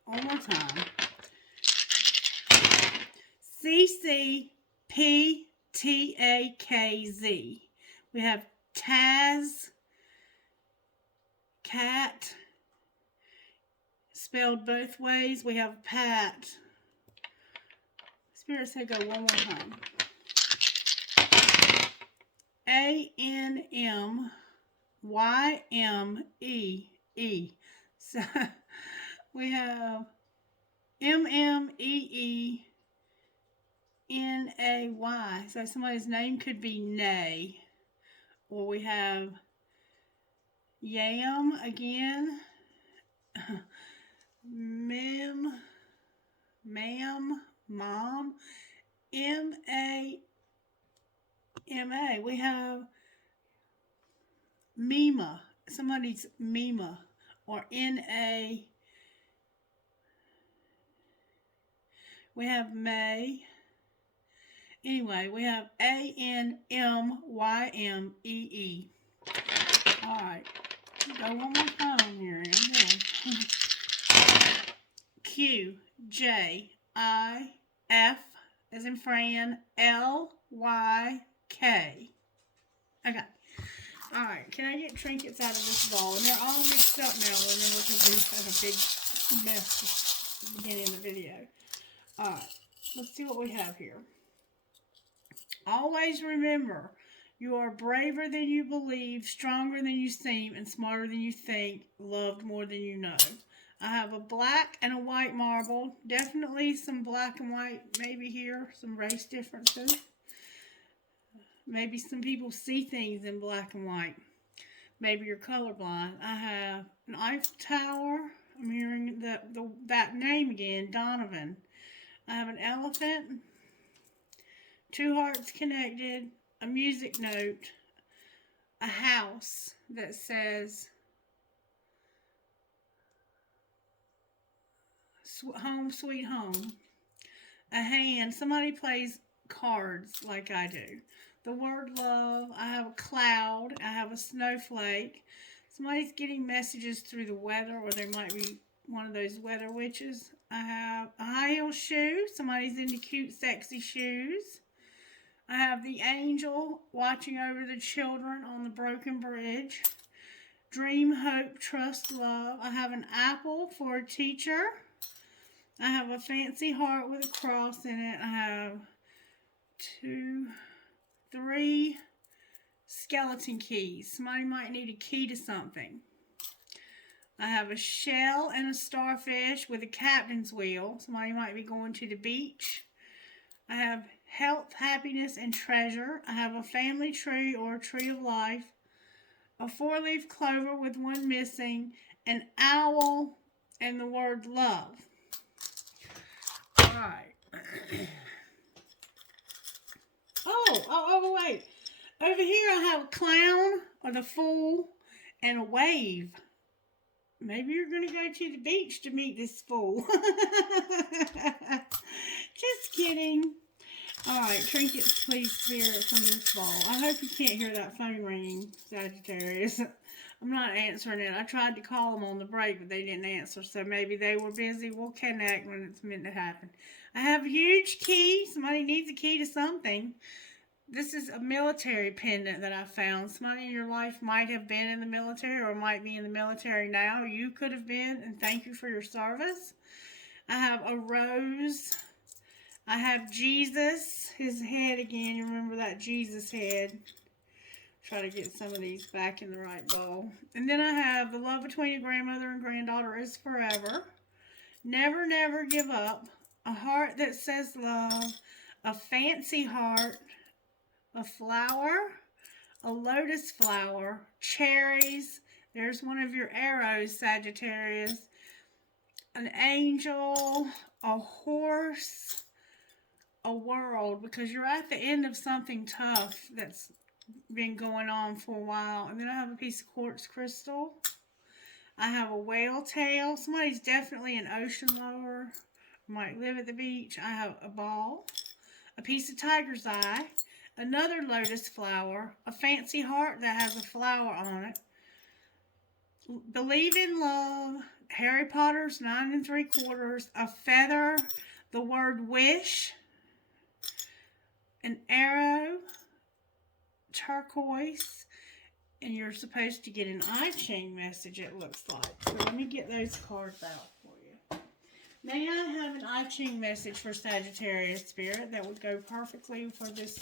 One more time. CCPTAKZ. We have Taz, cat, spelled both ways. We have Pat. Spirit said go one more time. ANMYMEE. So we have MMEENAY. So somebody's name could be Nay. Or we have Yam again. Ma'am, Mom, MAMA. We have Mima. Somebody's Mima. Or NA. We have May. Anyway, we have ANMYMEE. Alright. Go one more time here. QJIF as in Fran LYK. Okay. Alright, can I get trinkets out of this ball? And they're all mixed up now, remember, because we had a big mess at the beginning of the video. Alright, let's see what we have here. Always remember, you are braver than you believe, stronger than you seem, and smarter than you think, loved more than you know. I have a black and a white marble. Definitely some black and white maybe here, some race differences. Maybe some people see things in black and white. Maybe you're colorblind. I have an Eiffel Tower. I'm hearing that name again, Donovan. I have an elephant, 2 hearts connected, a music note, a house that says home sweet home, a hand. Somebody plays cards like I do. The word love. I have a cloud. I have a snowflake. Somebody's getting messages through the weather, or they might be one of those weather witches. I have a high heel shoe. Somebody's into cute, sexy shoes. I have the angel watching over the children on the broken bridge. Dream, hope, trust, love. I have an apple for a teacher. I have a fancy heart with a cross in it. I have 3 skeleton keys. Somebody might need a key to something. I have a shell and a starfish with a captain's wheel. Somebody might be going to the beach. I have health, happiness, and treasure. I have a family tree or a tree of life. A 4-leaf clover with one missing. An owl and the word love. Alright. Oh, wait. Over here I have a clown or the fool and a wave. Maybe you're going to go to the beach to meet this fool. Just kidding. Alright, trinkets, please, spirit, from this ball. I hope you can't hear that phone ringing, Sagittarius. I'm not answering it. I tried to call them on the break, but they didn't answer, so maybe they were busy. We'll connect when it's meant to happen. I have a huge key. Somebody needs a key to something. This is a military pendant that I found. Somebody in your life might have been in the military or might be in the military now. You could have been, and thank you for your service. I have a rose. I have Jesus, his head again. You remember that Jesus head. Try to get some of these back in the right bowl. And then I have the love between your grandmother and granddaughter is forever. Never, never give up. A heart that says love. A fancy heart. A flower. A lotus flower. Cherries. There's one of your arrows, Sagittarius. An angel. A horse. A world, because you're at the end of something tough that's been going on for a while. And then I have a piece of quartz crystal. I have a whale tail. Somebody's definitely an ocean lover. Might live at the beach. I have a ball. A piece of tiger's eye. Another lotus flower. A fancy heart that has a flower on it. Believe in love. Harry Potter's 9 3/4. A feather. The word wish. an arrow, turquoise, and you're supposed to get an I Ching message, it looks like. So let me get those cards out for you. May I have an I Ching message for Sagittarius Spirit that would go perfectly for this,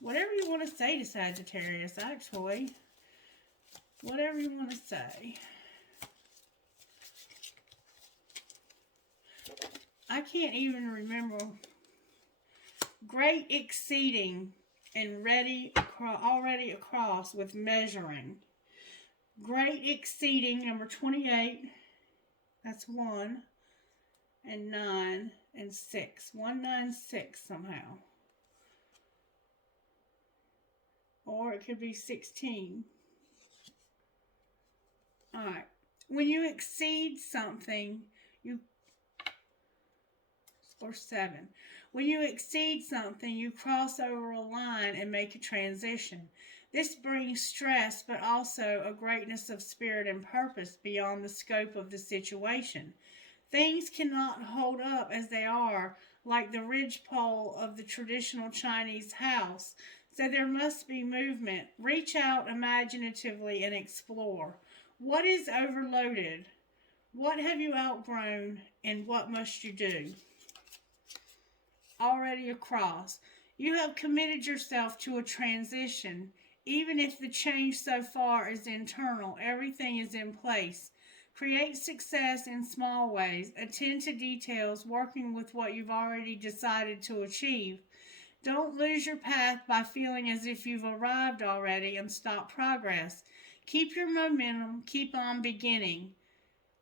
whatever you want to say to Sagittarius, actually. Whatever you want to say. I can't even remember. Great exceeding and already across with measuring. Great exceeding, number 28. That's 1 and 9 and 6. 196 somehow. Or it could be 16. Alright. When you exceed something, or 7. When you exceed something, you cross over a line and make a transition. This brings stress, but also a greatness of spirit and purpose beyond the scope of the situation. Things cannot hold up as they are, like the ridgepole of the traditional Chinese house, so there must be movement. Reach out imaginatively and explore. What is overloaded? What have you outgrown, and what must you do? Already across. You have committed yourself to a transition. Even if the change so far is internal, everything is in place. Create success in small ways. Attend to details, working with what you've already decided to achieve. Don't lose your path by feeling as if you've arrived already and stop progress. Keep your momentum. Keep on beginning.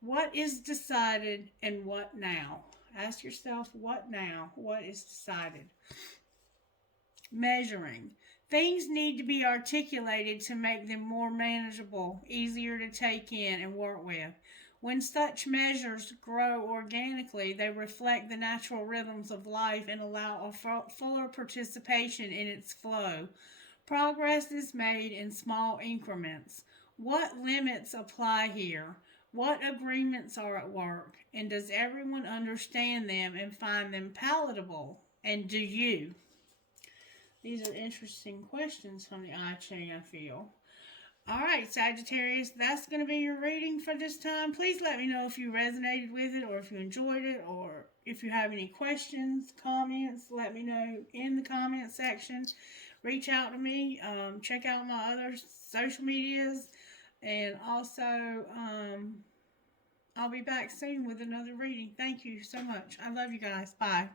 What is decided and what now? Ask yourself, what now? What is decided? Measuring. Things need to be articulated to make them more manageable, easier to take in and work with. When such measures grow organically, they reflect the natural rhythms of life and allow a fuller participation in its flow. Progress is made in small increments. What limits apply here? What agreements are at work? And does everyone understand them and find them palatable? And do you? These are interesting questions from the I Ching, I feel. All right, Sagittarius, that's going to be your reading for this time. Please let me know if you resonated with it or if you enjoyed it, or if you have any questions, comments, let me know in the comment section. Reach out to me. Check out my other social medias. And also, I'll be back soon with another reading. Thank you so much. I love you guys. Bye.